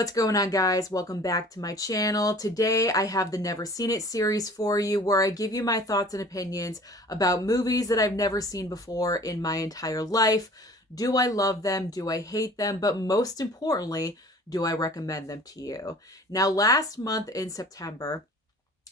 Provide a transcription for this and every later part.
What's going on, guys? Welcome back to my channel. Today I have the Never Seen It series for you, where I give you my thoughts and opinions about movies that I've never seen before in my entire life. Do I love them? Do I hate them? But most importantly, do I recommend them to you? Now, last month in September,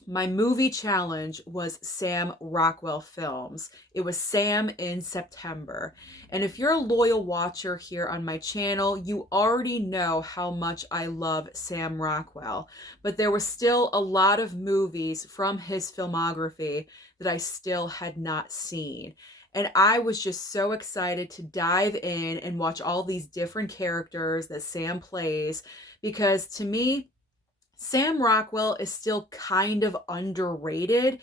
my movie challenge was Sam Rockwell films. It was Sam in September. And if you're a loyal watcher here on my channel, you already know how much I love Sam Rockwell. But there were still a lot of movies from his filmography that I still had not seen. And I was just so excited to dive in and watch all these different characters that Sam plays, because to me, Sam Rockwell is still kind of underrated.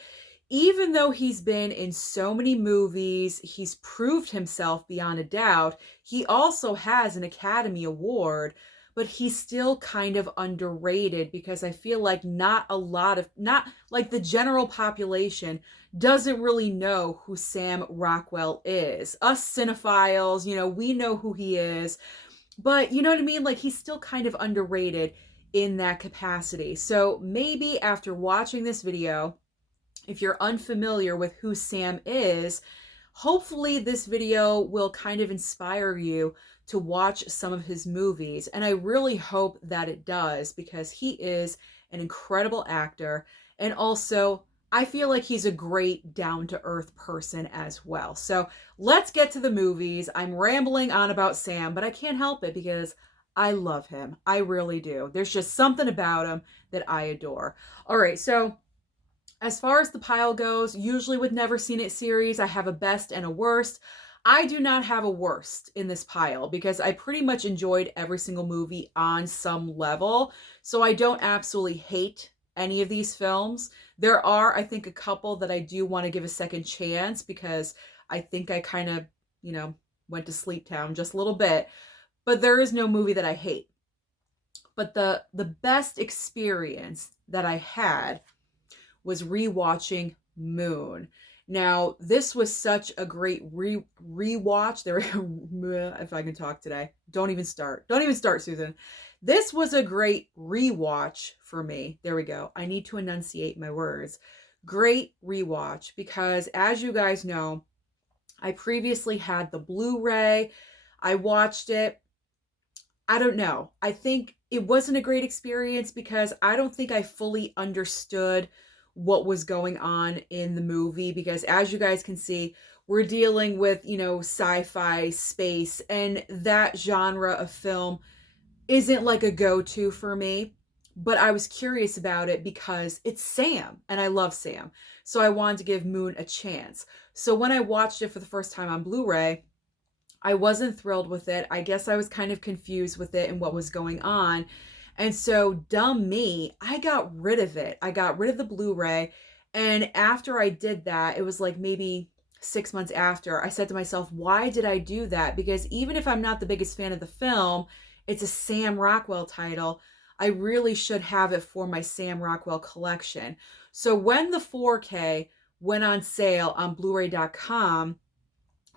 Even though he's been in so many movies, he's proved himself beyond a doubt. He also has an Academy Award, but he's still kind of underrated because I feel like not like the general population doesn't really know who Sam Rockwell is. Us cinephiles, we know who he is, but you know what I mean? Like, he's still kind of underrated in that capacity. So maybe after watching this video, if you're unfamiliar with who Sam is, hopefully this video will kind of inspire you to watch some of his movies. And I really hope that it does, because he is an incredible actor. And also, I feel like he's a great down-to-earth person as well. So let's get to the movies. I'm rambling on about Sam, but I can't help it because I love him. I really do. There's just something about him that I adore. All right, so as far as the pile goes, usually with Never Seen It series, I have a best and a worst. I do not have a worst in this pile because I pretty much enjoyed every single movie on some level. So I don't absolutely hate any of these films. There are, I think, a couple that I do want to give a second chance because I think I kind of, went to Sleep Town just a little bit. But there is no movie that I hate. But the best experience that I had was rewatching Moon. Now, this was such a great rewatch. There, if I can talk today, don't even start. Don't even start, Susan. This was a great rewatch for me. There we go. I need to enunciate my words. Great rewatch because, as you guys know, I previously had the Blu-ray. I watched it. I don't know. I think it wasn't a great experience because I don't think I fully understood what was going on in the movie, because as you guys can see, we're dealing with, sci-fi, space, and that genre of film isn't like a go-to for me. But I was curious about it because it's Sam and I love Sam. So I wanted to give Moon a chance. So when I watched it for the first time on Blu-ray, I wasn't thrilled with it. I guess I was kind of confused with it and what was going on. And so, dumb me, I got rid of it. I got rid of the Blu-ray. And after I did that, it was like maybe 6 months after, I said to myself, why did I do that? Because even if I'm not the biggest fan of the film, it's a Sam Rockwell title. I really should have it for my Sam Rockwell collection. So when the 4K went on sale on blu-ray.com,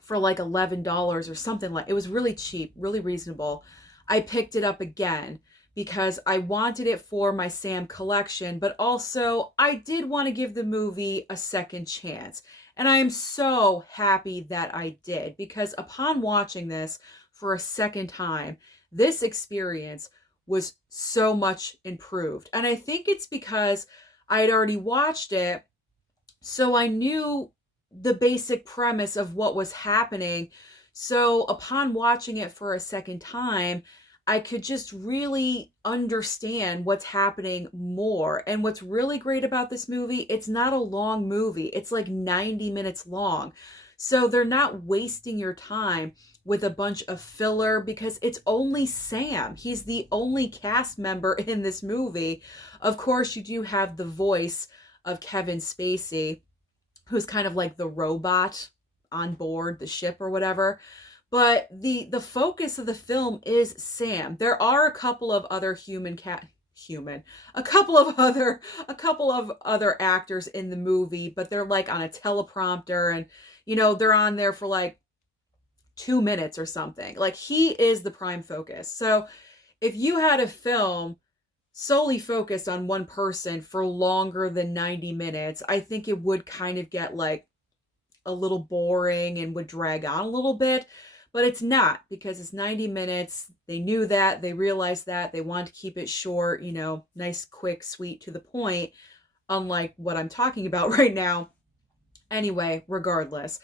for like $11 or something, like it was really cheap, really reasonable, I picked it up again because I wanted it for my Sam collection, but also I did want to give the movie a second chance. And I am so happy that I did, because upon watching this for a second time, this experience was so much improved. And I think it's because I had already watched it, so I knew the basic premise of what was happening. So upon watching it for a second time, I could just really understand what's happening more. And what's really great about this movie, it's not a long movie. It's like 90 minutes long. So they're not wasting your time with a bunch of filler because it's only Sam. He's the only cast member in this movie. Of course, you do have the voice of Kevin Spacey, who's kind of like the robot on board the ship or whatever. But the focus of the film is Sam. There are a couple of other a couple of other actors in the movie, but they're like on a teleprompter, and they're on there for like 2 minutes or something. Like, he is the prime focus. So if you had a film solely focused on one person for longer than 90 minutes, I think it would kind of get like a little boring and would drag on a little bit. But it's not, because it's 90 minutes. They knew that. They realized that. They wanted to keep it short, nice, quick, sweet, to the point, unlike what I'm talking about right now. Anyway, regardless,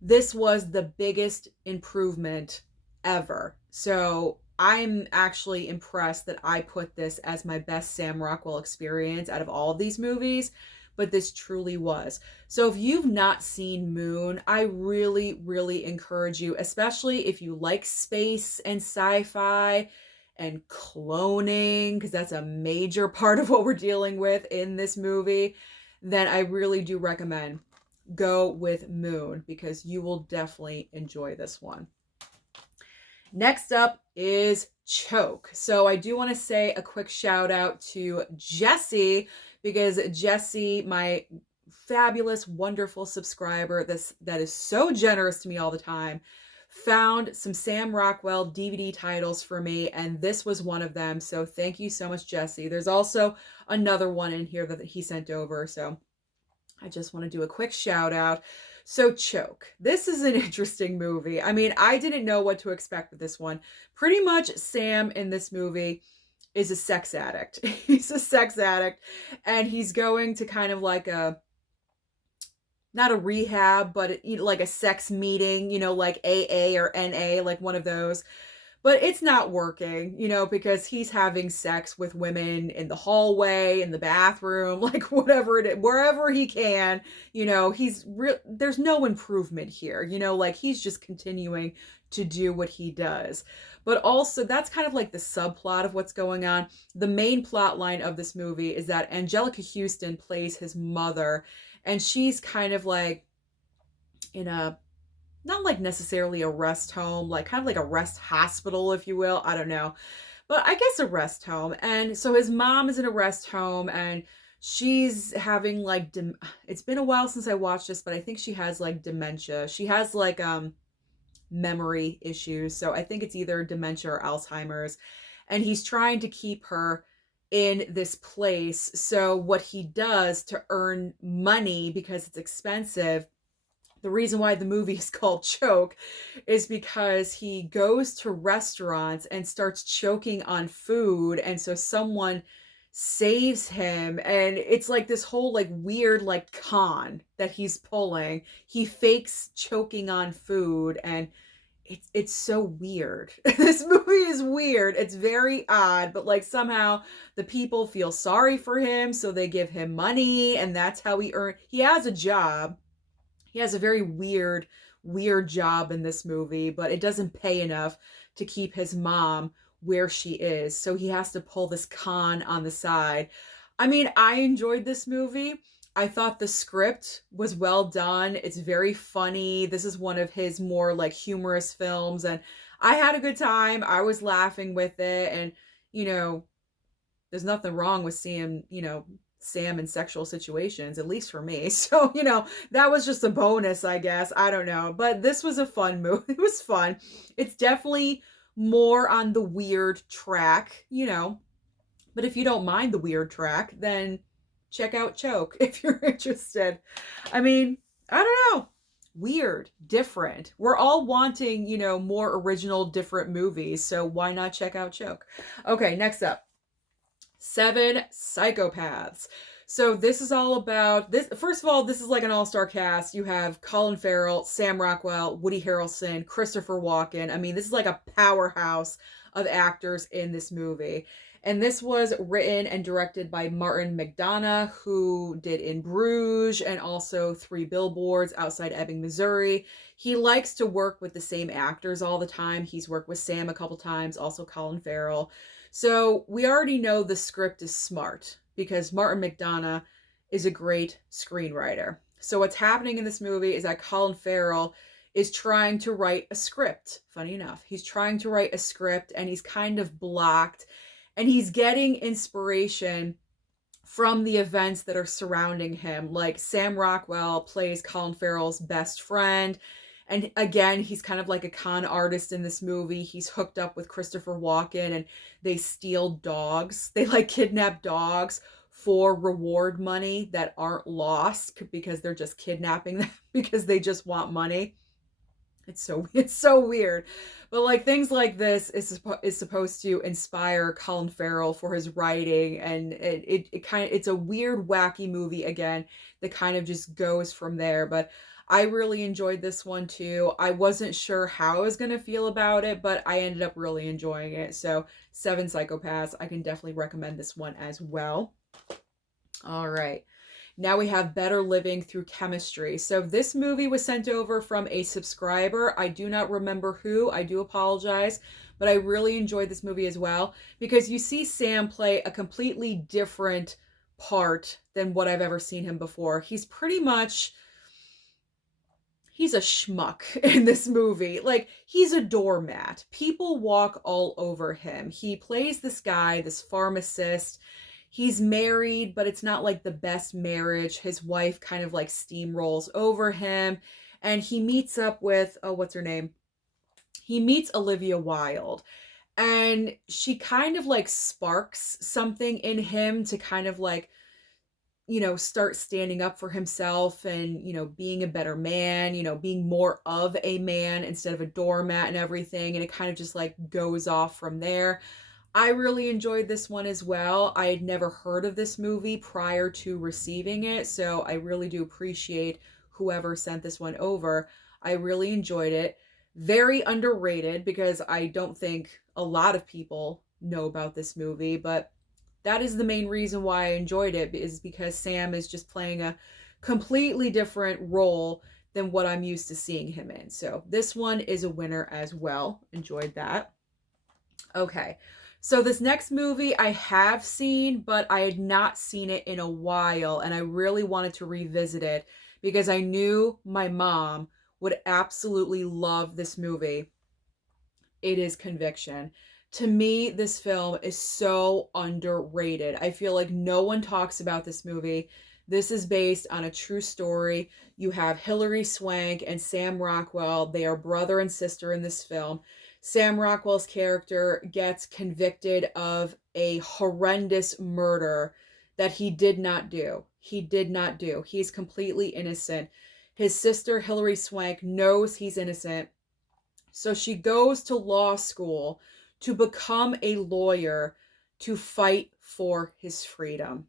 this was the biggest improvement ever. So I'm actually impressed that I put this as my best Sam Rockwell experience out of all of these movies, but this truly was. So if you've not seen Moon, I really, really encourage you, especially if you like space and sci-fi and cloning, because that's a major part of what we're dealing with in this movie, then I really do recommend go with Moon, because you will definitely enjoy this one. Next up is Choke. So I do want to say a quick shout out to Jessie, because Jessie, my fabulous, wonderful subscriber that is so generous to me all the time, found some Sam Rockwell DVD titles for me, and this was one of them. So thank you so much, Jessie. There's also another one in here that he sent over, so I just want to do a quick shout out. So Choke. This is an interesting movie. I mean, I didn't know what to expect with this one. Pretty much Sam in this movie is a sex addict. He's a sex addict, and he's going to kind of like not a rehab, but like a sex meeting, like AA or NA, like one of those. But it's not working, because he's having sex with women in the hallway, in the bathroom, like whatever it is, wherever he can, there's no improvement here, like he's just continuing to do what he does. But also, that's kind of like the subplot of what's going on. The main plot line of this movie is that Angelica Houston plays his mother, and she's kind of like in a, not like necessarily a rest home, like kind of like a rest hospital, if you will. I don't know. But I guess a rest home. And so his mom is in a rest home, and she's having like, it's been a while since I watched this, but I think she has like dementia. She has like memory issues. So I think it's either dementia or Alzheimer's. And he's trying to keep her in this place. So what he does to earn money, because it's expensive, the reason why the movie is called Choke is because he goes to restaurants and starts choking on food. And so someone saves him. And it's like this whole like weird like con that he's pulling. He fakes choking on food, and it's so weird. This movie is weird. It's very odd, but like somehow the people feel sorry for him, so they give him money, and that's how he has a job. He has a very weird job in this movie, but it doesn't pay enough to keep his mom where she is. So he has to pull this con on the side. I mean, I enjoyed this movie. I thought the script was well done. It's very funny. This is one of his more like humorous films, and I had a good time. I was laughing with it, and there's nothing wrong with seeing, Sam in sexual situations, at least for me. So, that was just a bonus, I guess. I don't know. But this was a fun movie. It was fun. It's definitely more on the weird track, But if you don't mind the weird track, then check out Choke if you're interested. I mean, I don't know. Weird, different. We're all wanting, more original, different movies. So why not check out Choke? Okay, next up. 7 Psychopaths. So this is all about this. First of all, this is like an all-star cast. You have Colin Farrell, Sam Rockwell, Woody Harrelson, Christopher Walken. I mean, this is like a powerhouse of actors in this movie. And this was written and directed by Martin McDonagh, who did In Bruges and also 3 Billboards Outside Ebbing, Missouri. He likes to work with the same actors all the time. He's worked with Sam a couple times, also Colin Farrell. So we already know the script is smart because Martin McDonagh is a great screenwriter. So what's happening in this movie is that Colin Farrell is trying to write a script. Funny enough, he's trying to write a script, and he's kind of blocked, and he's getting inspiration from the events that are surrounding him. Like Sam Rockwell plays Colin Farrell's best friend, And again, he's kind of like a con artist in this movie. He's hooked up with Christopher Walken, and they steal dogs. They like kidnap dogs for reward money that aren't lost because they're just kidnapping them because they just want money. It's so weird. But like things like this is supposed to inspire Colin Farrell for his writing, and it kind of, it's a weird wacky movie again that kind of just goes from there. But I really enjoyed this one too. I wasn't sure how I was going to feel about it, but I ended up really enjoying it. So, Seven Psychopaths, I can definitely recommend this one as well. All right. Now we have Better Living Through Chemistry. So this movie was sent over from a subscriber. I do not remember who. I do apologize. But I really enjoyed this movie as well because you see Sam play a completely different part than what I've ever seen him before. He's a schmuck in this movie. Like, he's a doormat. People walk all over him. He plays this guy, this pharmacist. He's married, but it's not like the best marriage. His wife kind of like steamrolls over him. And he meets up with, oh, what's her name? He meets Olivia Wilde. And she kind of like sparks something in him to kind of like, start standing up for himself and, being a better man, being more of a man instead of a doormat and everything. And it kind of just like goes off from there. I really enjoyed this one as well. I had never heard of this movie prior to receiving it, so I really do appreciate whoever sent this one over. I really enjoyed it. Very underrated because I don't think a lot of people know about this movie, but that is the main reason why I enjoyed it, is because Sam is just playing a completely different role than what I'm used to seeing him in. So this one is a winner as well. Enjoyed that. Okay. So this next movie I have seen, but I had not seen it in a while, and I really wanted to revisit it because I knew my mom would absolutely love this movie. It is Conviction. To me, this film is so underrated. I feel like no one talks about this movie. This is based on a true story. You have Hilary Swank and Sam Rockwell. They are brother and sister in this film. Sam Rockwell's character gets convicted of a horrendous murder that he did not do. He did not do. He's completely innocent. His sister, Hilary Swank, knows he's innocent. So she goes to law school to become a lawyer to fight for his freedom.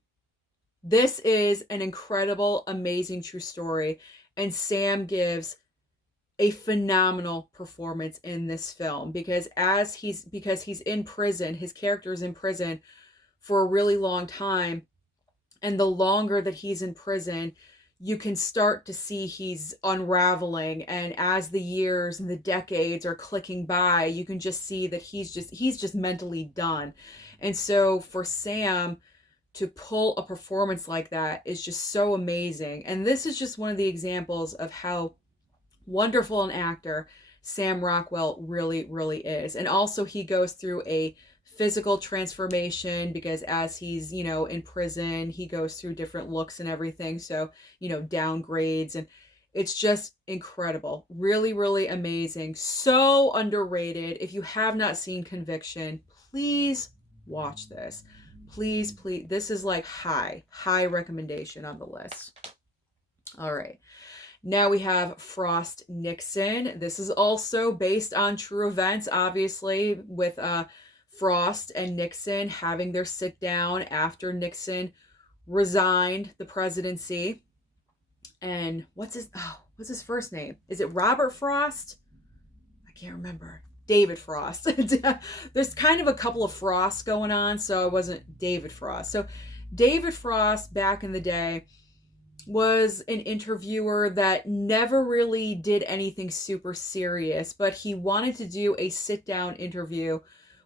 This is an incredible, amazing true story. And Sam gives a phenomenal performance in this film because he's in prison, his character is in prison for a really long time, and the longer that he's in prison, you can start to see he's unraveling, and as the years and the decades are clicking by, you can just see that he's just mentally done. And so for Sam to pull a performance like that is just so amazing. And this is just one of the examples of how wonderful an actor Sam Rockwell really, really is. And also he goes through a physical transformation because as he's, in prison, he goes through different looks and everything. So, downgrades, and it's just incredible. Really, really amazing. So underrated. If you have not seen Conviction, please watch this. Please, please. This is like high recommendation on the list. All right. Now we have Frost Nixon. This is also based on true events, obviously, with Frost and Nixon having their sit down after Nixon resigned the presidency. And what's his first name? Is it Robert Frost? I can't remember. David Frost. There's kind of a couple of Frosts going on, so it wasn't David Frost. So David Frost back in the day was an interviewer that never really did anything super serious, but he wanted to do a sit-down interview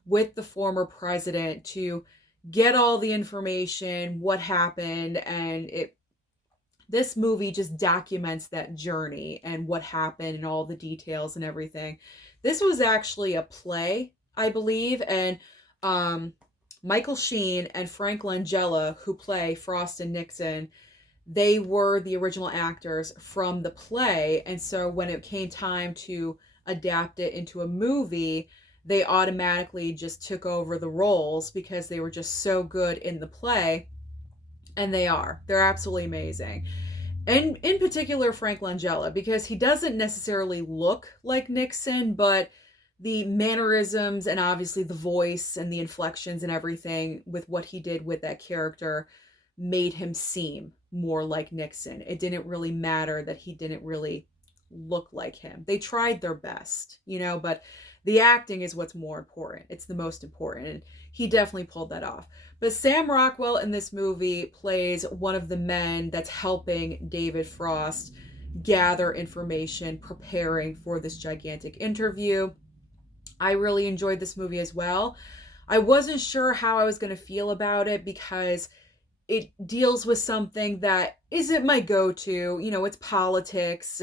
with the former president to get all the information, what happened, and this movie just documents that journey and what happened and all the details and everything. This was actually a play, I believe, and Michael Sheen and Frank Langella, who play Frost and Nixon, they were the original actors from the play. And so when it came time to adapt it into a movie, they automatically just took over the roles because they were just so good in the play. And they are. They're absolutely amazing. And in particular, Frank Langella, because he doesn't necessarily look like Nixon, but the mannerisms and obviously the voice and the inflections and everything with what he did with that character made him seem more like Nixon. It didn't really matter that he didn't really look like him. They tried their best, but the acting is what's more important. It's the most important. And he definitely pulled that off. But Sam Rockwell in this movie plays one of the men that's helping David Frost gather information, preparing for this gigantic interview. I really enjoyed this movie as well. I wasn't sure how I was going to feel about it because it deals with something that isn't my go-to. It's politics,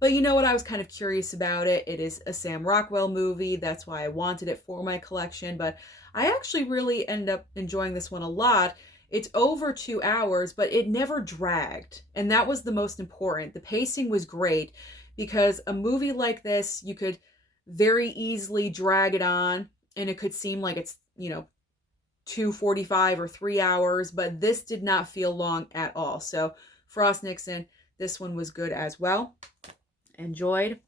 but you know what? I was kind of curious about it. It is a Sam Rockwell movie. That's why I wanted it for my collection. But I actually really end up enjoying this one a lot. It's over 2 hours, but it never dragged. And that was the most important. The pacing was great because a movie like this, you could very easily drag it on and it could seem like it's, 2:45 or 3 hours, but this did not feel long at all. So Frost Nixon, this one was good as well. Enjoyed.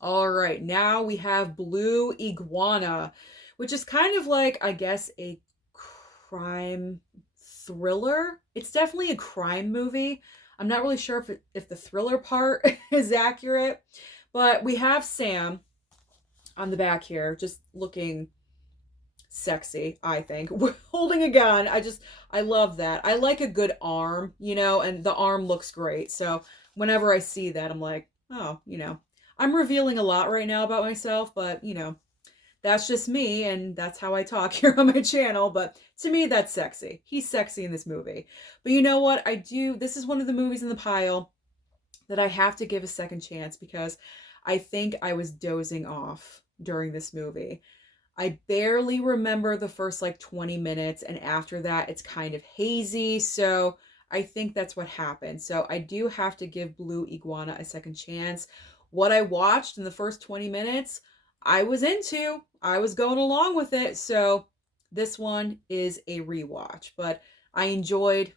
All right, now we have Blue Iguana, which is kind of like, I guess, a crime thriller. It's definitely a crime movie. I'm not really sure if the thriller part is accurate, but we have Sam on the back here just looking sexy, I think. Holding a gun. I love that. I like a good arm, and the arm looks great. So whenever I see that, I'm like, oh, I'm revealing a lot right now about myself, but that's just me and that's how I talk here on my channel. But to me, that's sexy. He's sexy in this movie. But you know what? This is one of the movies in the pile that I have to give a second chance because I think I was dozing off during this movie. I barely remember the first 20 minutes, and after that it's kind of hazy, so I think that's what happened. So I do have to give Blue Iguana a second chance. What I watched in the first 20 minutes, I was into. I was going along with it, so this one is a rewatch, but I enjoyed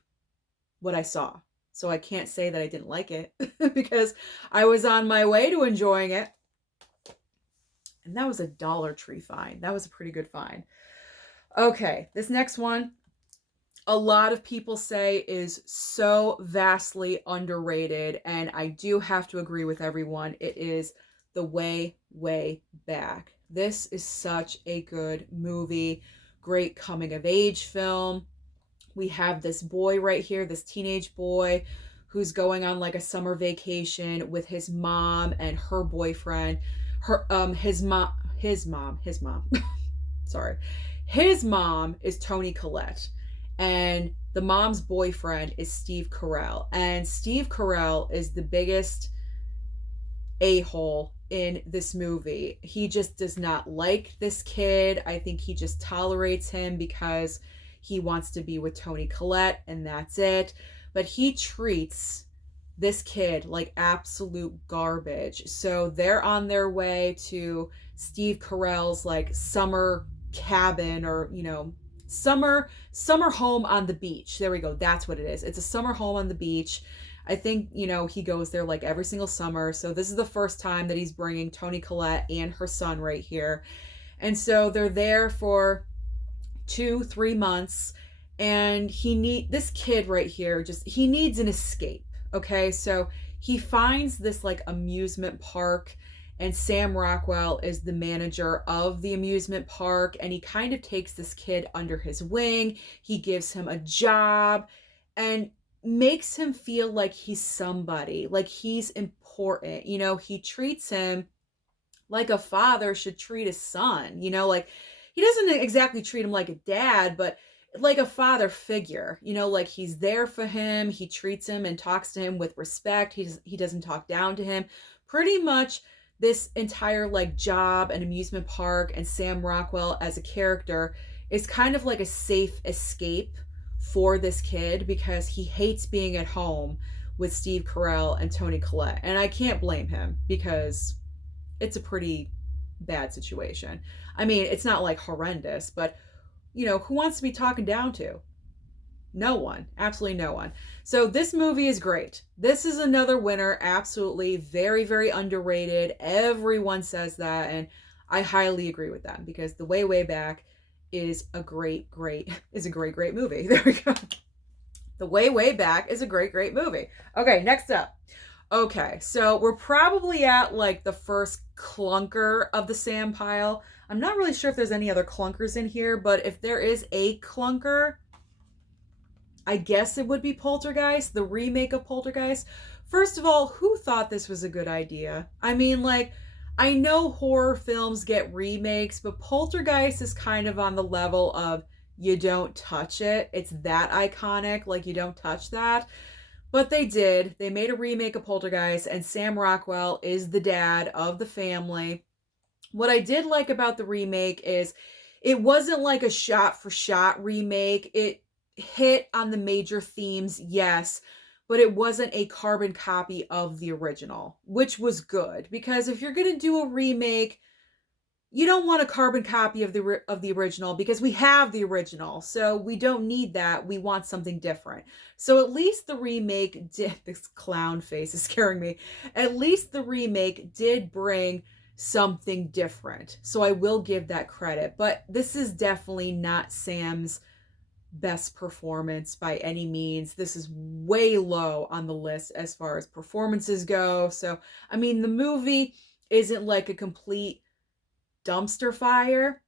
what I saw. So I can't say that I didn't like it because I was on my way to enjoying it. And that was a Dollar Tree find. That was a pretty good find. Okay, this next one, a lot of people say is so vastly underrated, and I do have to agree with everyone. It is The Way, Way Back. This is such a good movie. Great coming of age film. We have this boy right here, this teenage boy who's going on a summer vacation with his mom and her boyfriend. His mom sorry, his mom is Toni Collette, and the mom's boyfriend is Steve Carell, and Steve Carell is the biggest a-hole in this movie. He just does not like this kid. I think he just tolerates him because he wants to be with Toni Collette, and that's it. But he treats this kid like absolute garbage. So they're on their way to Steve Carell's summer cabin, or summer home on the beach. There we go. That's what it is. It's a summer home on the beach. I think he goes there every single summer. So this is the first time that he's bringing Toni Collette and her son right here. And so they're there for 2-3 months, and this kid right here, he needs an escape. Okay, so he finds this amusement park, and Sam Rockwell is the manager of the amusement park, and he kind of takes this kid under his wing. He gives him a job and makes him feel like he's somebody, like he's important. He treats him like a father should treat a son. He doesn't exactly treat him like a dad, but like a father figure, he's there for him. He treats him and talks to him with respect. He doesn't talk down to him. Pretty much this entire job and amusement park and Sam Rockwell as a character is kind of like a safe escape for this kid because he hates being at home with Steve Carell and Toni Collette. And I can't blame him because it's a pretty bad situation. I mean, it's not like horrendous, but who wants to be talking down to? No one. Absolutely no one. So this movie is great. This is another winner. Absolutely. Very, very underrated. Everyone says that. And I highly agree with them because The Way Back is a great movie. There we go. The Way Back is a great movie. Okay, next up. Okay, so we're probably at like the first clunker of the Sam pile. I'm not really sure if there's any other clunkers in here, but if there is a clunker, I guess it would be Poltergeist, the remake of Poltergeist. First of all, who thought this was a good idea? I mean, like, I know horror films get remakes, but Poltergeist is kind of on the level of you don't touch it. It's that iconic, like you don't touch that. But they did. They made a remake of Poltergeist, and Sam Rockwell is the dad of the family. What I did like about the remake is it wasn't like a shot-for-shot remake. It hit on the major themes, yes, but it wasn't a carbon copy of the original, which was good. Because if you're going to do a remake, you don't want a carbon copy of the original because we have the original. So we don't need that. We want something different. So at least the remake did, this clown face is scaring me. At least the remake did bring something different. So I will give that credit. But this is definitely not Sam's best performance by any means. This is way low on the list as far as performances go. So, I mean, the movie isn't like a complete dumpster fire.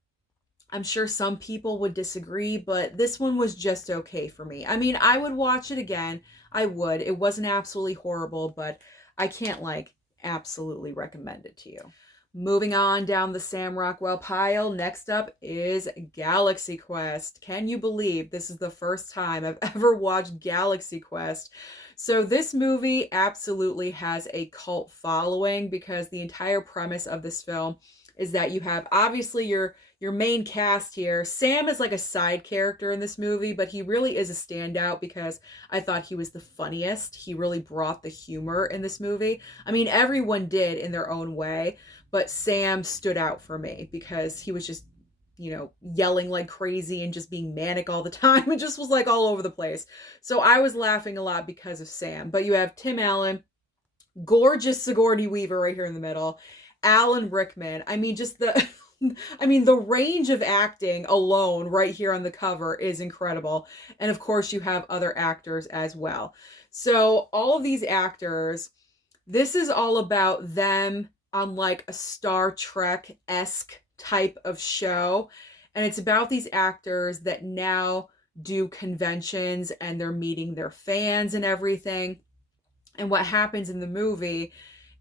I'm sure some people would disagree, but this one was just okay for me. I mean, I would watch it again. I would. It wasn't absolutely horrible, but I can't like absolutely recommend it to you. Moving on down the Sam Rockwell pile, next up is Galaxy Quest. Can you believe this is the first time I've ever watched Galaxy Quest? So this movie absolutely has a cult following because the entire premise of this film is that you have obviously your main cast here. Sam is like a side character in this movie, but he really is a standout because I thought he was the funniest. He really brought the humor in this movie. I mean, everyone did in their own way, but Sam stood out for me because he was just, yelling like crazy and just being manic all the time. It just was like all over the place. So I was laughing a lot because of Sam. But you have Tim Allen, gorgeous Sigourney Weaver right here in the middle, Alan Rickman. I mean, just the range of acting alone right here on the cover is incredible. And of course, you have other actors as well. So all of these actors, this is all about them on like a Star Trek-esque type of show. And it's about these actors that now do conventions and they're meeting their fans and everything. And what happens in the movie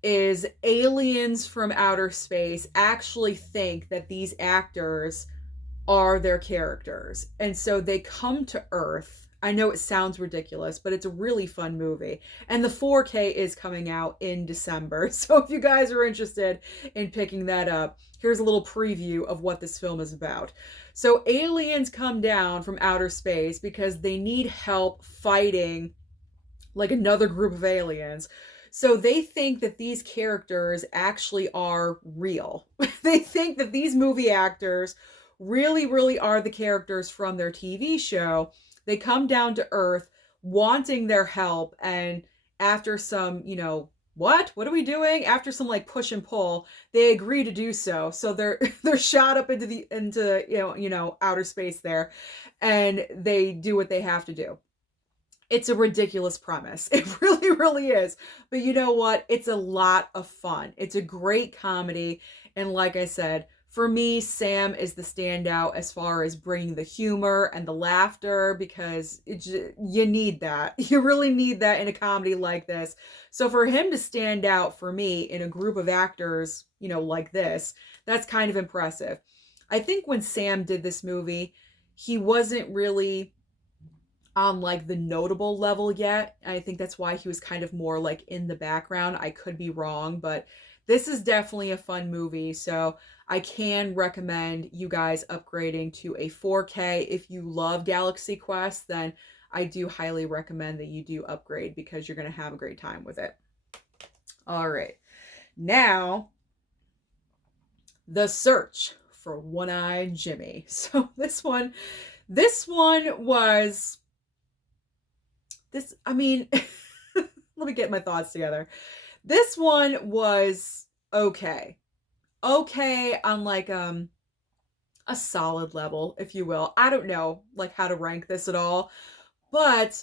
is aliens from outer space actually think that these actors are their characters. And so they come to Earth. I know it sounds ridiculous, but it's a really fun movie. And the 4K is coming out in December. So if you guys are interested in picking that up, here's a little preview of what this film is about. So aliens come down from outer space because they need help fighting like another group of aliens. So they think that these characters actually are real. They think that these movie actors really, really are the characters from their TV show. They come down to Earth wanting their help, and after some, what are we doing? After some like push and pull, they agree to do so. So they're shot up into outer space there, and they do what they have to do. It's a ridiculous premise. It really, really is. But you know what? It's a lot of fun. It's a great comedy. And like I said, for me, Sam is the standout as far as bringing the humor and the laughter because you need that. You really need that in a comedy like this. So for him to stand out for me in a group of actors, like this, that's kind of impressive. I think when Sam did this movie, he wasn't really on like the notable level yet. I think that's why he was kind of more like in the background. I could be wrong, but this is definitely a fun movie. So I can recommend you guys upgrading to a 4K. If you love Galaxy Quest, then I do highly recommend that you do upgrade because you're going to have a great time with it. All right. Now, The Search for One-Eyed Jimmy. So this one was this, I mean, let me get my thoughts together. This one was okay. Okay on like a solid level, if you will. I don't know like how to rank this at all, but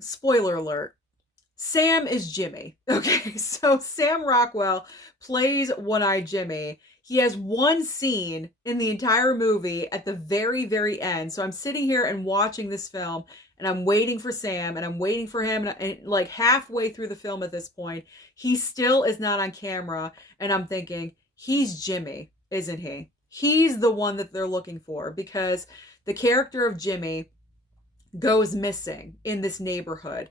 spoiler alert. Sam is Jimmy. Okay, so Sam Rockwell plays One-Eyed Jimmy. He has one scene in the entire movie at the very, very end. So I'm sitting here and watching this film, and I'm waiting for Sam, and I'm waiting for him, and like halfway through the film at this point, he still is not on camera, and I'm thinking, he's Jimmy, isn't he? He's the one that they're looking for, because the character of Jimmy goes missing in this neighborhood,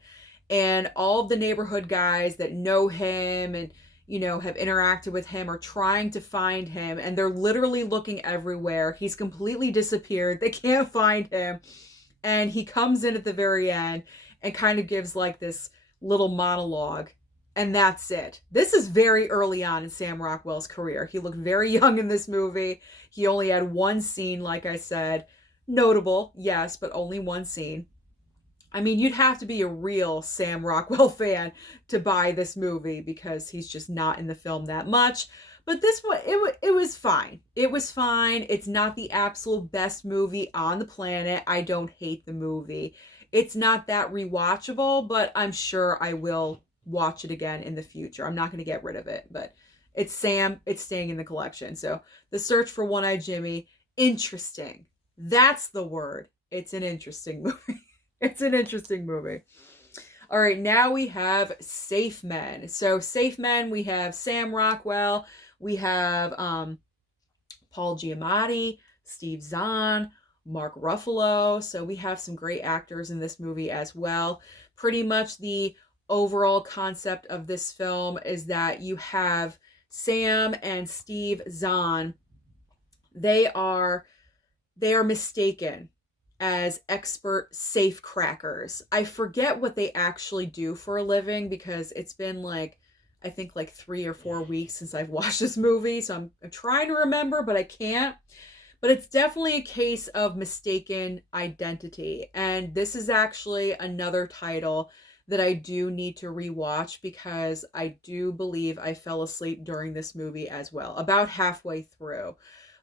and all of the neighborhood guys that know him and have interacted with him are trying to find him, and they're literally looking everywhere. He's completely disappeared. They can't find him, and he comes in at the very end and kind of gives like this little monologue, and that's it. This is very early on in Sam Rockwell's career. He looked very young in this movie. He only had one scene, like I said. Notable, yes, but only one scene. I mean, you'd have to be a real Sam Rockwell fan to buy this movie because he's just not in the film that much. But this one, it was fine. It was fine. It's not the absolute best movie on the planet. I don't hate the movie. It's not that rewatchable, but I'm sure I will watch it again in the future. I'm not going to get rid of it, but it's Sam. It's staying in the collection. So The Search for One-Eyed Jimmy, interesting. That's the word. It's an interesting movie. It's an interesting movie. All right, now we have Safe Men. So Safe Men, we have Sam Rockwell, we have Paul Giamatti, Steve Zahn, Mark Ruffalo. So we have some great actors in this movie as well. Pretty much the overall concept of this film is that you have Sam and Steve Zahn. They are mistaken as expert safe crackers. I forget what they actually do for a living because it's been like, I think like 3 or 4 weeks since I've watched this movie. So I'm trying to remember, but I can't. But it's definitely a case of mistaken identity. And this is actually another title that I do need to rewatch because I do believe I fell asleep during this movie as well, about halfway through.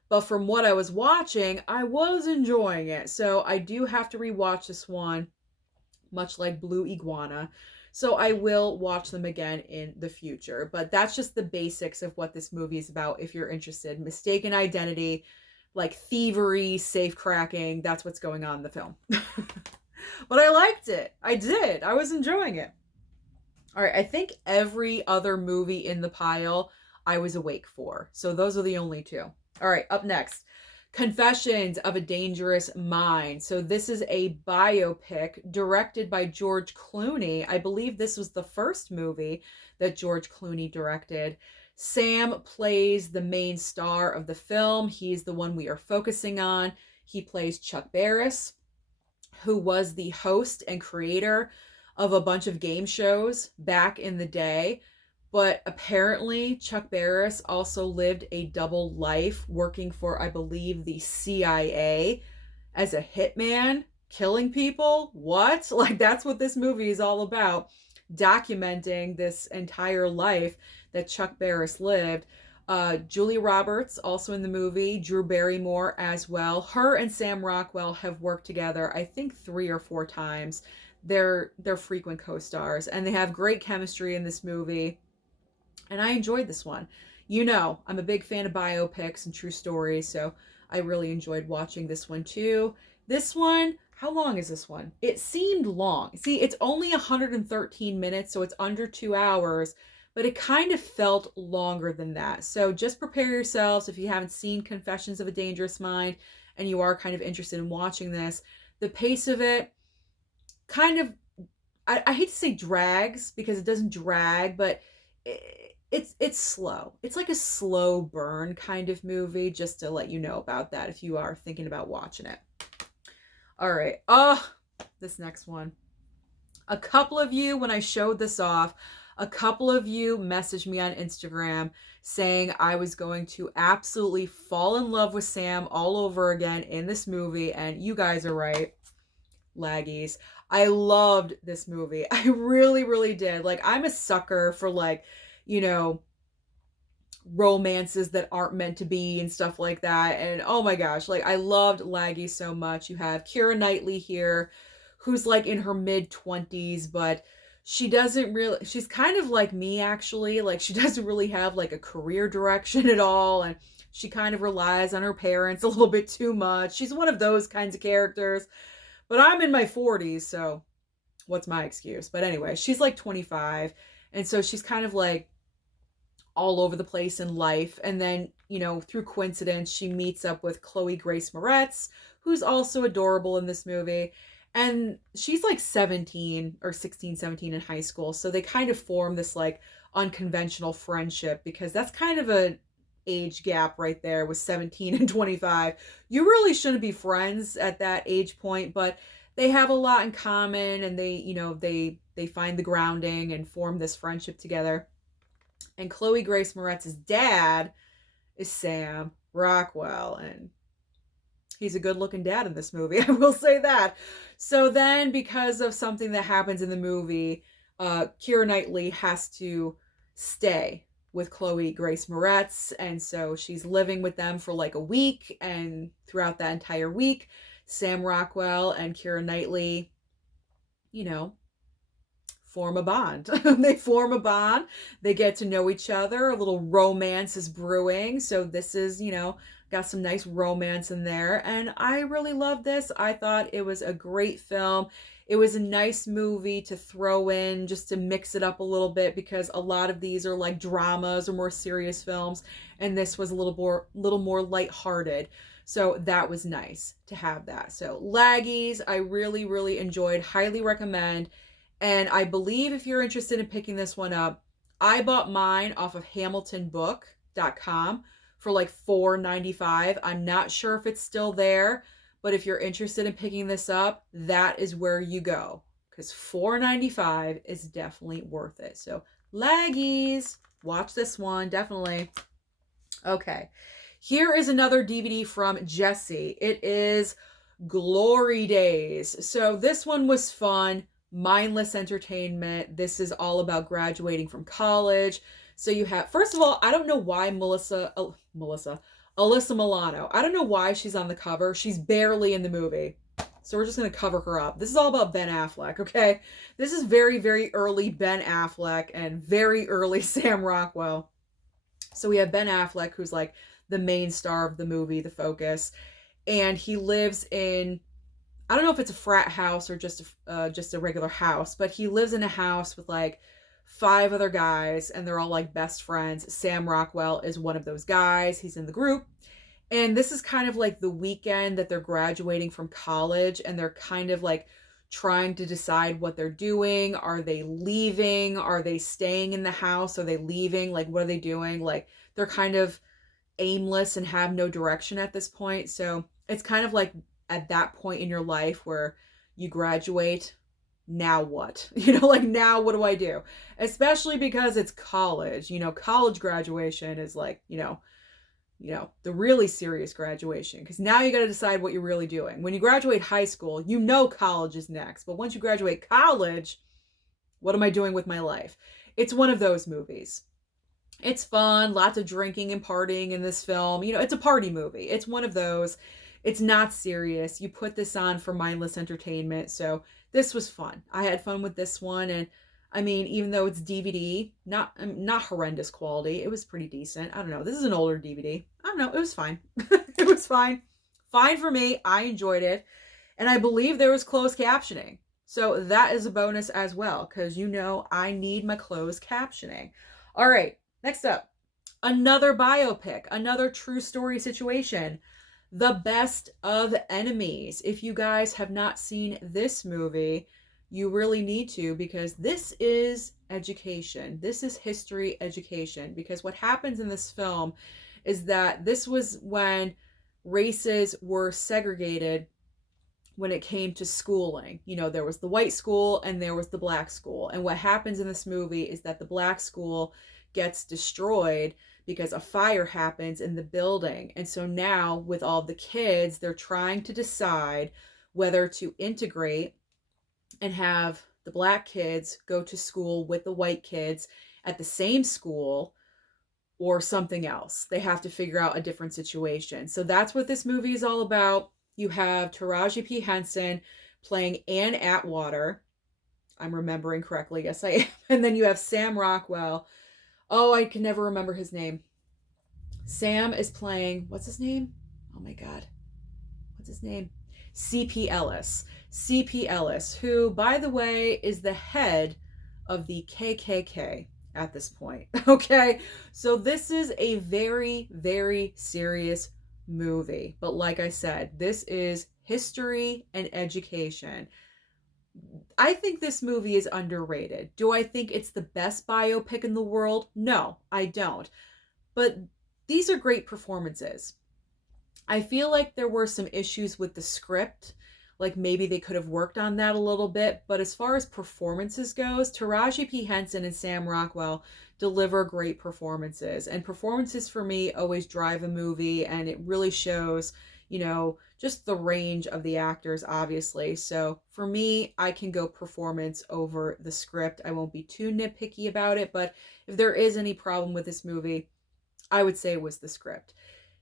But from what I was watching, I was enjoying it. So I do have to rewatch this one, much like Blue Iguana. So I will watch them again in the future. But that's just the basics of what this movie is about if you're interested. Mistaken identity, like thievery, safe cracking. That's what's going on in the film. But I liked it. I did. I was enjoying it. All right. I think every other movie in the pile I was awake for. So those are the only two. All right, up next, Confessions of a Dangerous Mind. So this is a biopic directed by George Clooney. I believe this was the first movie that George Clooney directed. Sam plays the main star of the film. He's the one we are focusing on. He plays Chuck Barris, who was the host and creator of a bunch of game shows back in the day. But apparently, Chuck Barris also lived a double life working for, I believe, the CIA as a hitman, killing people. What? Like, that's what this movie is all about. Documenting this entire life that Chuck Barris lived. Julia Roberts, also in the movie. Drew Barrymore as well. Her and Sam Rockwell have worked together, I think, 3 or 4 times. They're frequent co-stars. And they have great chemistry in this movie. And I enjoyed this one. I'm a big fan of biopics and true stories, so I really enjoyed watching this one too. This one, how long is this one? It seemed long. See, it's only 113 minutes, so it's under 2 hours, but it kind of felt longer than that. So just prepare yourselves if you haven't seen Confessions of a Dangerous Mind and you are kind of interested in watching this. The pace of it, kind of, I hate to say drags because it doesn't drag, but it's slow. It's like a slow burn kind of movie, just to let you know about that if you are thinking about watching it. All right. Oh, this next one. A couple of you, when I showed this off, a couple of you messaged me on Instagram saying I was going to absolutely fall in love with Sam all over again in this movie, and you guys are right. Laggies. I loved this movie. I really, really did. Like, I'm a sucker for, like, you know, romances that aren't meant to be and stuff like that. And oh my gosh, like, I loved Laggies so much. You have Keira Knightley here, who's like in her mid 20s, but she doesn't really, she's kind of like me actually. Like, she doesn't really have like a career direction at all. And she kind of relies on her parents a little bit too much. She's one of those kinds of characters. But I'm in my 40s, so what's my excuse? But anyway, she's like 25. And so she's kind of like all over the place in life. And then, you know, through coincidence, she meets up with Chloe Grace Moretz, who's also adorable in this movie. And she's like 17 or 16, 17 in high school. So they kind of form this like unconventional friendship, because that's kind of a age gap right there with 17 and 25. You really shouldn't be friends at that age point, but they have a lot in common, and they, you know, they find the grounding and form this friendship together. And Chloe Grace Moretz's dad is Sam Rockwell, and he's a good-looking dad in this movie, I will say that. So then, because of something that happens in the movie, Keira Knightley has to stay with Chloe Grace Moretz, and so she's living with them for like a week, and throughout that entire week, Sam Rockwell and Keira Knightley, you know, form a bond. They form a bond. They get to know each other. A little romance is brewing. So this is, you know, got some nice romance in there. And I really love this. I thought it was a great film. It was a nice movie to throw in just to mix it up a little bit, because a lot of these are like dramas or more serious films, and this was a little more lighthearted. So that was nice to have that. So Laggies, I really, really enjoyed. Highly recommend. And I believe if you're interested in picking this one up, I bought mine off of hamiltonbook.com for like $4.95. I'm not sure if it's still there, but if you're interested in picking this up, that is where you go, because $4.95 is definitely worth it. So Laggies, watch this one, definitely. Okay, here is another DVD from Jessie. It is Glory Days. So this one was fun. Mindless entertainment. This is all about graduating from college. So you have, first of all, I don't know why Alyssa Milano, I don't know why she's on the cover. She's barely in the movie. So we're just going to cover her up. This is all about Ben Affleck, okay? This is very, very early Ben Affleck and very early Sam Rockwell. So we have Ben Affleck, who's like the main star of the movie, the focus. And he lives in, I don't know if it's a frat house or just a regular house, but he lives in a house with like 5 other guys, and they're all like best friends. Sam Rockwell is one of those guys. He's in the group. And this is kind of like the weekend that they're graduating from college, and they're kind of like trying to decide what they're doing. Are they leaving? Are they staying in the house? Are they leaving? Like, what are they doing? Like, they're kind of aimless and have no direction at this point. So it's kind of like at that point in your life where you graduate, now what? You know, like, now what do I do? Especially because it's college. You know, college graduation is like, you know, the really serious graduation, because now you got to decide what you're really doing. When you graduate high school, you know college is next. But once you graduate college, what am I doing with my life? It's one of those movies. It's fun, lots of drinking and partying in this film. You know, it's a party movie. It's one of those. It's not serious. You put this on for mindless entertainment. So this was fun. I had fun with this one. And I mean, even though it's DVD, not horrendous quality, it was pretty decent. I don't know. This is an older DVD. I don't know. It was fine. It was fine. Fine for me. I enjoyed it. And I believe there was closed captioning. So that is a bonus as well, because you know I need my closed captioning. All right. Next up, another biopic, another true story situation. The Best of Enemies. If you guys have not seen this movie, You really need to, because this is education. This is history education. Because what happens in this film is that this was when races were segregated when it came to schooling. You know, there was the white school and there was the black school. And what happens in this movie is that the black school gets destroyed because a fire happens in the building. And so now, with all the kids, they're trying to decide whether to integrate and have the black kids go to school with the white kids at the same school or something else. They have to figure out a different situation. So that's what this movie is all about. You have Taraji P. Henson playing Anne Atwater. I'm remembering correctly. Yes, I am. And then you have Sam Rockwell. Oh, I can never remember his name. Sam is playing, what's his name? Oh my God. What's his name? C.P. Ellis. C.P. Ellis, who, by the way, is the head of the KKK at this point. Okay? So this is a very, very serious movie. But like I said, this is history and education. I think this movie is underrated. Do I think it's the best biopic in the world? No, I don't. But these are great performances. I feel like there were some issues with the script. Like maybe they could have worked on that a little bit. But as far as performances goes, Taraji P. Henson and Sam Rockwell deliver great performances. And performances for me always drive a movie, and it really shows, you know, just the range of the actors, obviously. So for me, I can go performance over the script. I won't be too nitpicky about it, but if there is any problem with this movie, I would say it was the script.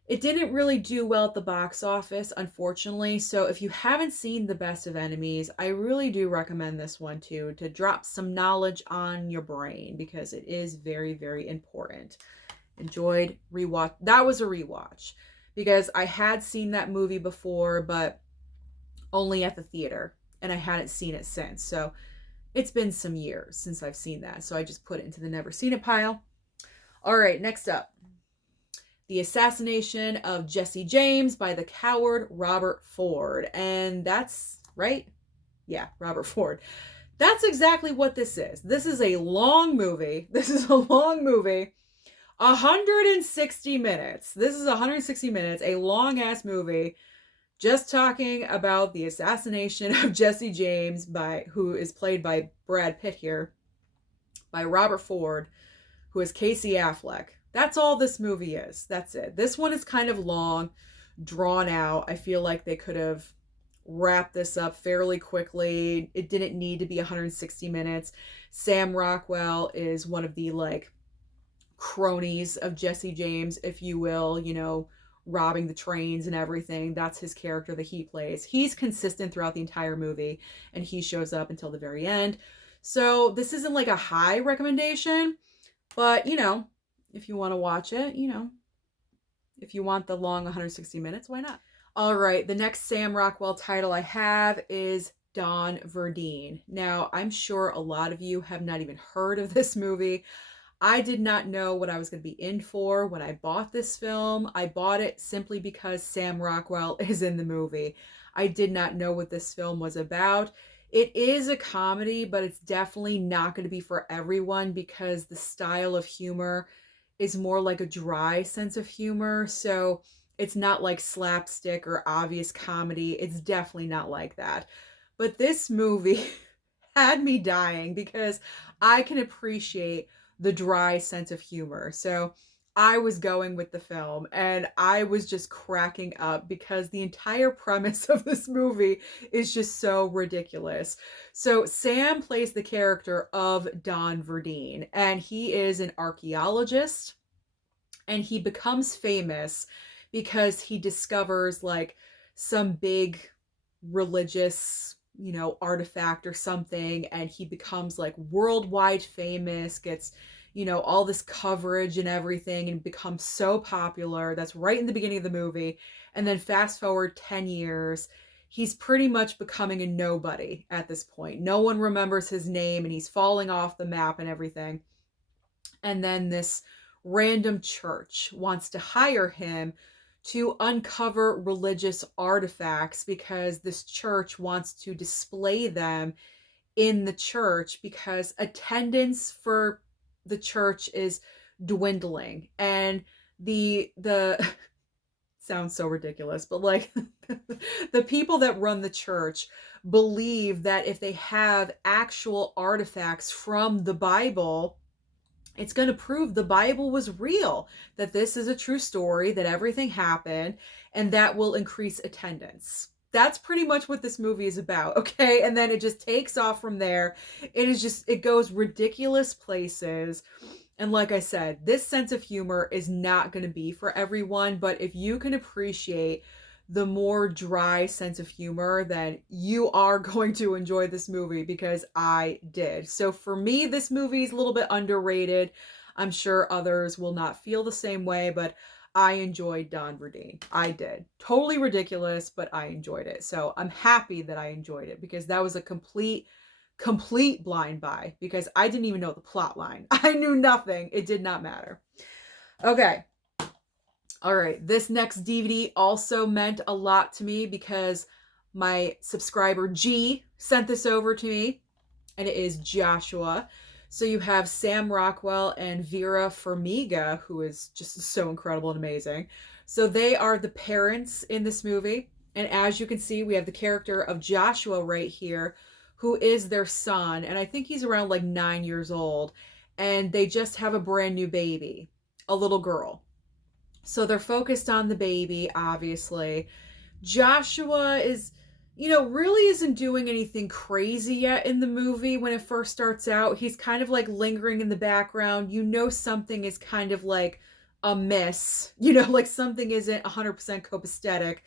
It didn't really do well at the box office, unfortunately. So if you haven't seen The Best of Enemies, I really do recommend this one too, to drop some knowledge on your brain, because it is very, very important. Enjoyed rewatch. That was a rewatch because I had seen that movie before, but only at the theater, and I hadn't seen it since. So it's been some years since I've seen that. So I just put it into the never seen it pile. All right, next up. The Assassination of Jesse James by the coward Robert Ford. And that's right. Yeah, Robert Ford. That's exactly what this is. This is a long movie. 160 minutes. This is 160 minutes, a long ass movie, just talking about the assassination of Jesse James, who is played by Brad Pitt here, by Robert Ford, who is Casey Affleck. That's all this movie is. That's it. This one is kind of long, drawn out. I feel like they could have wrapped this up fairly quickly. It didn't need to be 160 minutes. Sam Rockwell is one of the cronies of Jesse James, if you will, you know, robbing the trains and everything. That's his character that he plays. He's consistent throughout the entire movie, and he shows up until the very end. So this isn't like a high recommendation, but you know, if you want to watch it, you know, if you want the long 160 minutes, why not? All right, the next Sam Rockwell title I have is Don Verdine. Now, I'm sure a lot of you have not even heard of this movie. I did not know what I was going to be in for when I bought this film. I bought it simply because Sam Rockwell is in the movie. I did not know what this film was about. It is a comedy, but it's definitely not going to be for everyone, because the style of humor is more like a dry sense of humor. So it's not like slapstick or obvious comedy. It's definitely not like that. But this movie had me dying, because I can appreciate the dry sense of humor. So I was going with the film, and I was just cracking up because the entire premise of this movie is just so ridiculous. So Sam plays the character of Don Verdine, and he is an archaeologist, and he becomes famous because he discovers some big religious, you know, artifact or something, and he becomes worldwide famous, gets, you know, all this coverage and everything, and becomes so popular. That's right in the beginning of the movie. And then fast forward 10 years, he's pretty much becoming a nobody at this point. No one remembers his name, and he's falling off the map and everything. And then this random church wants to hire him to uncover religious artifacts, because this church wants to display them in the church because attendance for the church is dwindling, and the sounds so ridiculous, but like the people that run the church believe that if they have actual artifacts from the Bible, it's going to prove the Bible was real, that this is a true story, that everything happened, and that will increase attendance. That's pretty much what this movie is about, okay? And then it just takes off from there. It goes ridiculous places. And like I said, this sense of humor is not going to be for everyone, but if you can appreciate the more dry sense of humor, then you are going to enjoy this movie, because I did. So for me, this movie is a little bit underrated. I'm sure others will not feel the same way, but I enjoyed Don Verdine. I did. Totally ridiculous, but I enjoyed it. So I'm happy that I enjoyed it, because that was a complete blind buy, because I didn't even know the plot line. I knew nothing. It did not matter. Okay. All right, this next DVD also meant a lot to me because my subscriber G sent this over to me, and it is Joshua. So you have Sam Rockwell and Vera Farmiga, who is just so incredible and amazing. So they are the parents in this movie, and as you can see, we have the character of Joshua right here, who is their son, and I think he's around like 9 years old, and they just have a brand new baby, a little girl. So they're focused on the baby, obviously. Joshua is, really isn't doing anything crazy yet in the movie when it first starts out. He's kind of like lingering in the background. Something is kind of like amiss, like something isn't 100% copacetic,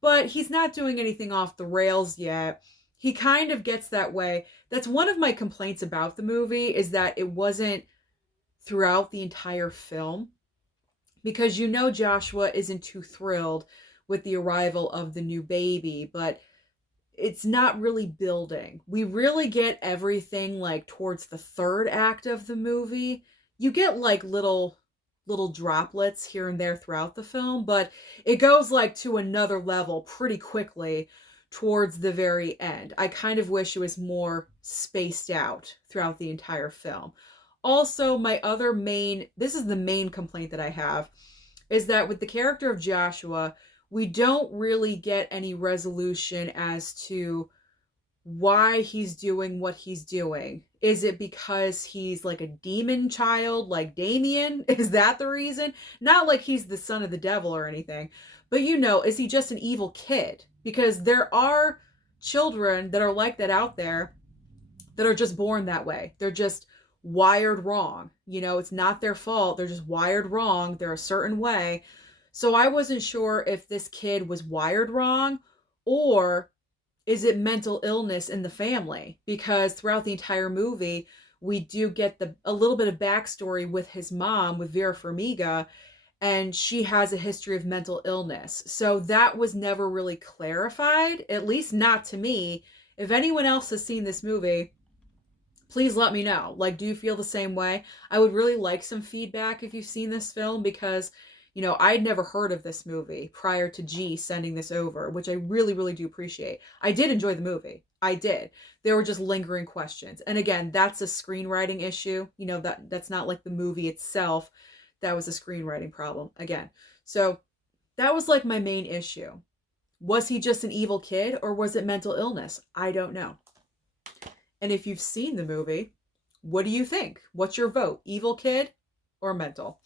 but he's not doing anything off the rails yet. He kind of gets that way. That's one of my complaints about the movie, is that it wasn't throughout the entire film, because Joshua isn't too thrilled with the arrival of the new baby, but it's not really building. We really get everything like towards the third act of the movie. You get like little droplets here and there throughout the film, but it goes like to another level pretty quickly towards the very end. I kind of wish it was more spaced out throughout the entire film. Also, this is the main complaint that I have, is that with the character of Joshua, we don't really get any resolution as to why he's doing what he's doing. Is it because he's like a demon child, like Damien? Is that the reason? Not like he's the son of the devil or anything, but is he just an evil kid? Because there are children that are like that out there that are just born that way. They're just wired wrong. It's not their fault. They're just wired wrong. They're a certain way. So I wasn't sure if this kid was wired wrong, or is it mental illness in the family? Because throughout the entire movie, we do get a little bit of backstory with his mom, with Vera Farmiga, and she has a history of mental illness. So that was never really clarified, at least not to me. If anyone else has seen this movie, please let me know. Like, do you feel the same way? I would really like some feedback if you've seen this film, because, I'd never heard of this movie prior to G sending this over, which I really, really do appreciate. I did enjoy the movie. I did. There were just lingering questions. And again, that's a screenwriting issue. That's not like the movie itself. That was a screenwriting problem again. So that was like my main issue. Was he just an evil kid, or was it mental illness? I don't know. And if you've seen the movie, what do you think? What's your vote? Evil kid or mental?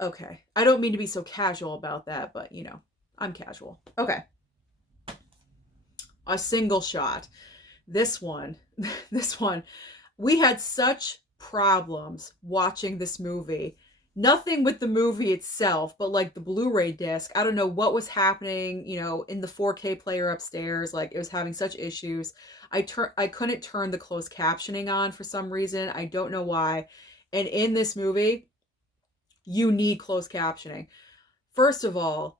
Okay. I don't mean to be so casual about that, but I'm casual. Okay. A single shot. This one, we had such problems watching this movie. Nothing with the movie itself, but like the Blu-ray disc. I don't know what was happening, in the 4K player upstairs. Like, it was having such issues. I couldn't turn the closed captioning on for some reason. I don't know why. And in this movie, you need closed captioning. First of all,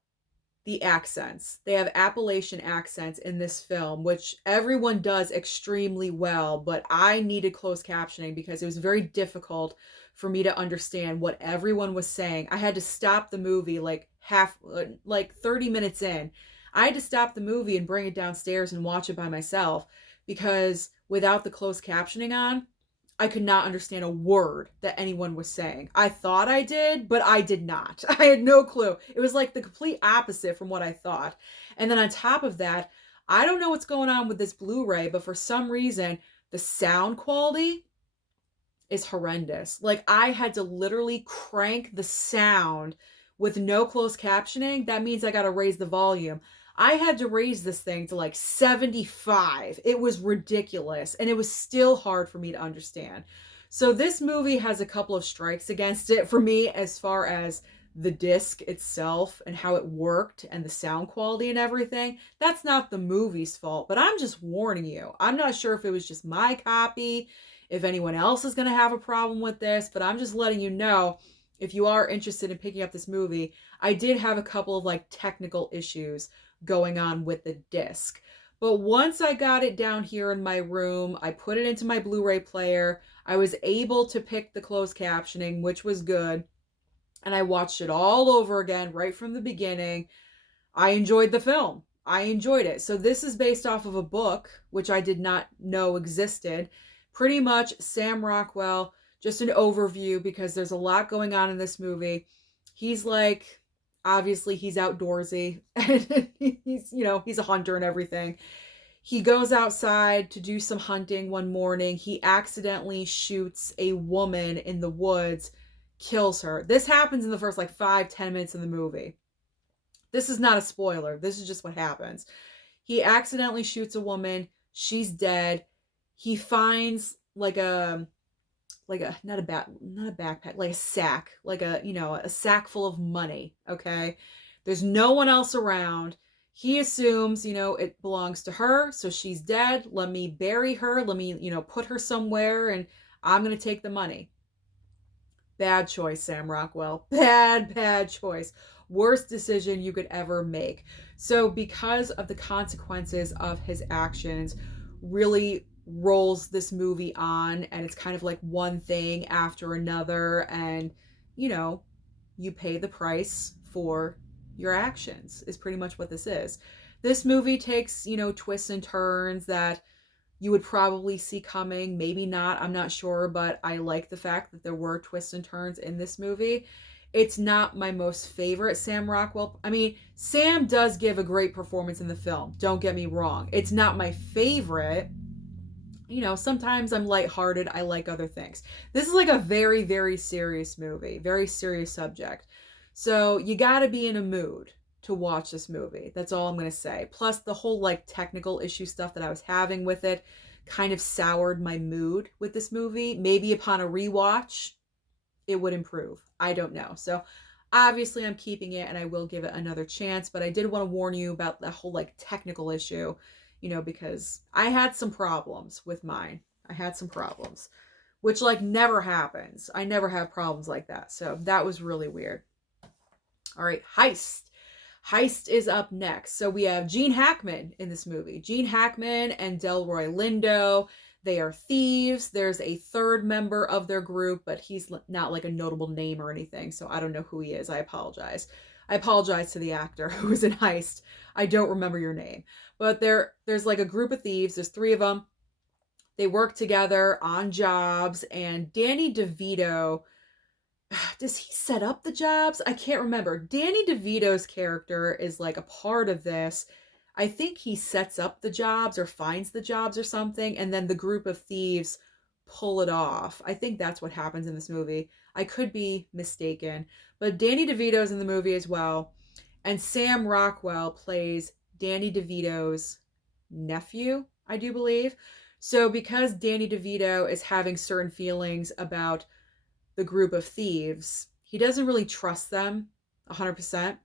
the accents. They have Appalachian accents in this film, which everyone does extremely well, but I needed closed captioning because it was very difficult for me to understand what everyone was saying. I had to stop the movie like 30 minutes in. I had to stop the movie and bring it downstairs and watch it by myself, because without the closed captioning on, I could not understand a word that anyone was saying. I thought I did, but I did not. I had no clue. It was like the complete opposite from what I thought. And then on top of that, I don't know what's going on with this Blu-ray, but for some reason, the sound quality is horrendous. Like, I had to literally crank the sound with no closed captioning. That means I got to raise the volume. I had to raise this thing to like 75. It was ridiculous, and it was still hard for me to understand. So this movie has a couple of strikes against it for me as far as the disc itself and how it worked and the sound quality and everything. That's not the movie's fault, but I'm just warning you. I'm not sure if it was just my copy, if anyone else is going to have a problem with this, but I'm just letting you know, if you are interested in picking up this movie, I did have a couple of like technical issues going on with the disc. But once I got it down here in my room, I put it into my Blu-ray player. I was able to pick the closed captioning, which was good. And I watched it all over again right from the beginning. I enjoyed the film. I enjoyed it. So this is based off of a book, which I did not know existed. Pretty much Sam Rockwell, just an overview because there's a lot going on in this movie. He's like, obviously he's outdoorsy and he's, he's a hunter and everything. He goes outside to do some hunting one morning. He accidentally shoots a woman in the woods, kills her. This happens in the first like 5-10 minutes of the movie. This is not a spoiler. This is just what happens. He accidentally shoots a woman. She's dead. He finds like a not a backpack, like a sack, like a sack full of money. Okay. There's no one else around. He assumes, it belongs to her. So she's dead. Let me bury her. Let me, put her somewhere and I'm going to take the money. Bad choice, Sam Rockwell. Bad choice. Worst decision you could ever make. So because of the consequences of his actions, really rolls this movie on, and it's kind of like one thing after another, and you pay the price for your actions is pretty much what this is. This movie takes, twists and turns that you would probably see coming, maybe not, I'm not sure, but I like the fact that there were twists and turns in this movie. It's not my most favorite Sam Rockwell. I mean, Sam does give a great performance in the film, don't get me wrong. It's not my favorite. Sometimes I'm lighthearted, I like other things. This is like a very, very serious movie, very serious subject. So you gotta be in a mood to watch this movie. That's all I'm going to say. Plus the whole like technical issue stuff that I was having with it kind of soured my mood with this movie. Maybe upon a rewatch, it would improve. I don't know. So obviously I'm keeping it and I will give it another chance, but I did want to warn you about the whole like technical issue, because I had some problems with mine. I had some problems, which like never happens. I never have problems like that. So that was really weird. All right, Heist. Heist is up next. So we have Gene Hackman in this movie. Gene Hackman and Delroy Lindo. They are thieves. There's a third member of their group, but he's not like a notable name or anything, so I don't know who he is. I apologize. I apologize to the actor who was in Heist. I don't remember your name. But there's like a group of thieves. There's 3 of them. They work together on jobs, and Danny DeVito, does he set up the jobs? I can't remember. Danny DeVito's character is like a part of this. I think he sets up the jobs or finds the jobs or something, and then the group of thieves pull it off. I think that's what happens in this movie. I could be mistaken. But Danny DeVito's in the movie as well. And Sam Rockwell plays Danny DeVito's nephew, I do believe. So because Danny DeVito is having certain feelings about the group of thieves, he doesn't really trust them 100%.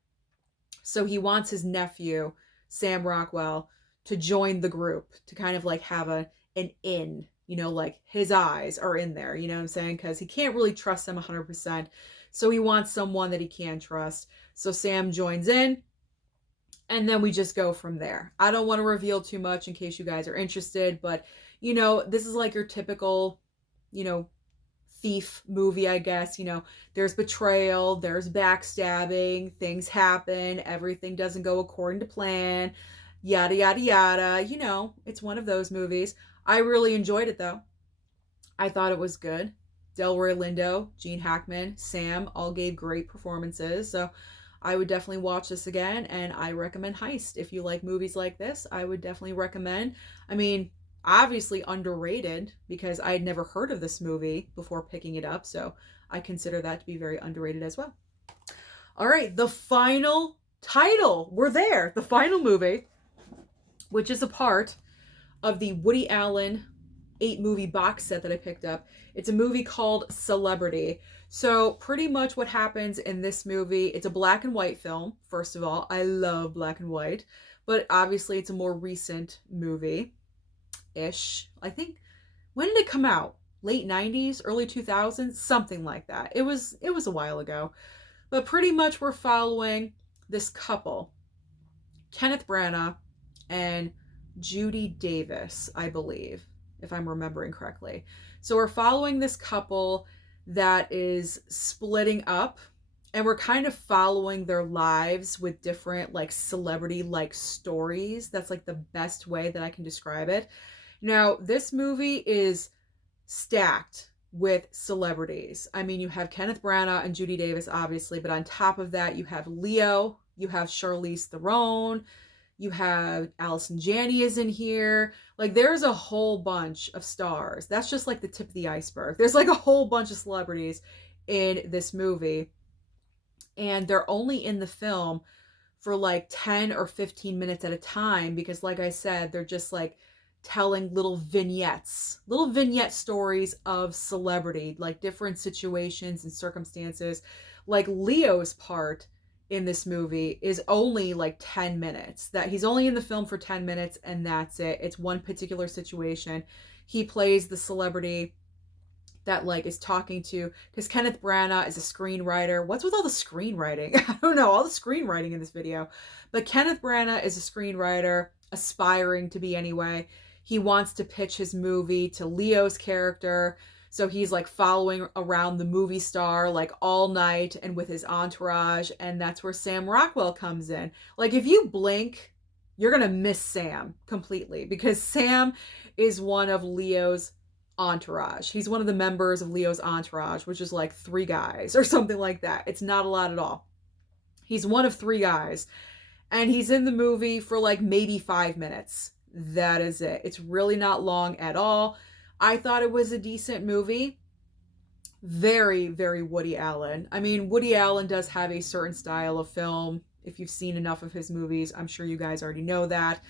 So he wants his nephew, Sam Rockwell, to join the group, to kind of like have an in, like his eyes are in there, you know what I'm saying? Because he can't really trust them 100%. So he wants someone that he can trust. So Sam joins in, and then we just go from there. I don't want to reveal too much in case you guys are interested, but this is like your typical, thief movie, I guess. There's betrayal, there's backstabbing, things happen, everything doesn't go according to plan. yada, yada, yada. It's one of those movies. I really enjoyed it though. I thought it was good. Delroy Lindo, Gene Hackman, Sam all gave great performances. So I would definitely watch this again, and I recommend Heist. If you like movies like this, I would definitely recommend. I mean, obviously underrated because I had never heard of this movie before picking it up, so I consider that to be very underrated as well. All right, the final title. We're there. The final movie, which is a part of the Woody Allen 8-movie box set that I picked up. It's a movie called Celebrity. So pretty much what happens in this movie, it's a black and white film. First of all, I love black and white, but obviously it's a more recent movie-ish. I think, when did it come out? Late 90s, early 2000s, something like that. It was a while ago. But pretty much we're following this couple, Kenneth Branagh and Judy Davis, I believe, if I'm remembering correctly. So we're following this couple that is splitting up, and we're kind of following their lives with different like celebrity like stories. That's like the best way that I can describe it. Now, this movie is stacked with celebrities. I mean, you have Kenneth Branagh and Judy Davis, obviously, but on top of that, you have Leo, you have Charlize Theron, you have Allison Janney is in here. Like, there's a whole bunch of stars. That's just like the tip of the iceberg. There's like a whole bunch of celebrities in this movie, and they're only in the film for like 10 or 15 minutes at a time because, like I said, they're just like telling little vignette stories of celebrity, like different situations and circumstances. Like Leo's part in this movie is only like 10 minutes. That he's only in the film for 10 minutes and that's it. It's one particular situation. He plays the celebrity that like is talking to, because Kenneth Branagh is a screenwriter. What's with all the screenwriting? I don't know, all the screenwriting in this video. But Kenneth Branagh is a screenwriter, aspiring to be anyway. He wants to pitch his movie to Leo's character. So he's like following around the movie star like all night and with his entourage. And that's where Sam Rockwell comes in. Like, if you blink, you're going to miss Sam completely because Sam is one of Leo's entourage. He's one of the members of Leo's entourage, which is like 3 guys or something like that. It's not a lot at all. He's one of 3 guys. And he's in the movie for like maybe 5 minutes. That is it. It's really not long at all. I thought it was a decent movie. Very, very Woody Allen. I mean, Woody Allen does have a certain style of film. If you've seen enough of his movies, I'm sure you guys already know that.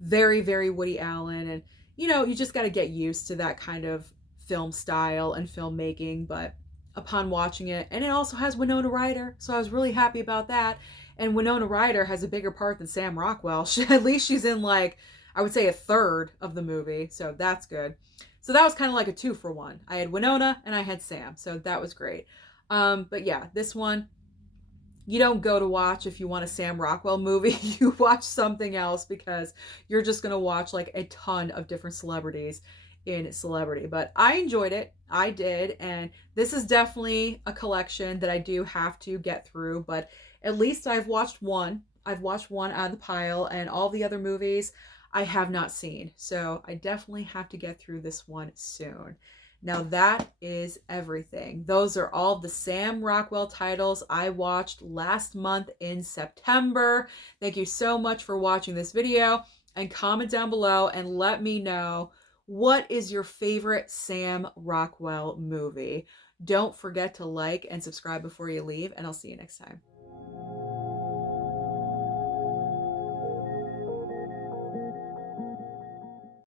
Very, very Woody Allen. And, you just got to get used to that kind of film style and filmmaking. But upon watching it, and it also has Winona Ryder, so I was really happy about that. And Winona Ryder has a bigger part than Sam Rockwell. At least she's in like, I would say, a third of the movie, so that's good. So that was kind of like a 2-for-1. I had Winona and I had Sam, so that was great. But yeah, this one, you don't go to watch if you want a Sam Rockwell movie. You watch something else because you're just going to watch like a ton of different celebrities in Celebrity. But I enjoyed it. I did. And this is definitely a collection that I do have to get through. But at least I've watched one. I've watched one out of the pile, and all the other movies I have not seen. So I definitely have to get through this one soon. Now that is everything. Those are all the Sam Rockwell titles I watched last month in September. Thank you so much for watching this video, and comment down below and let me know, what is your favorite Sam Rockwell movie? Don't forget to like and subscribe before you leave, and I'll see you next time.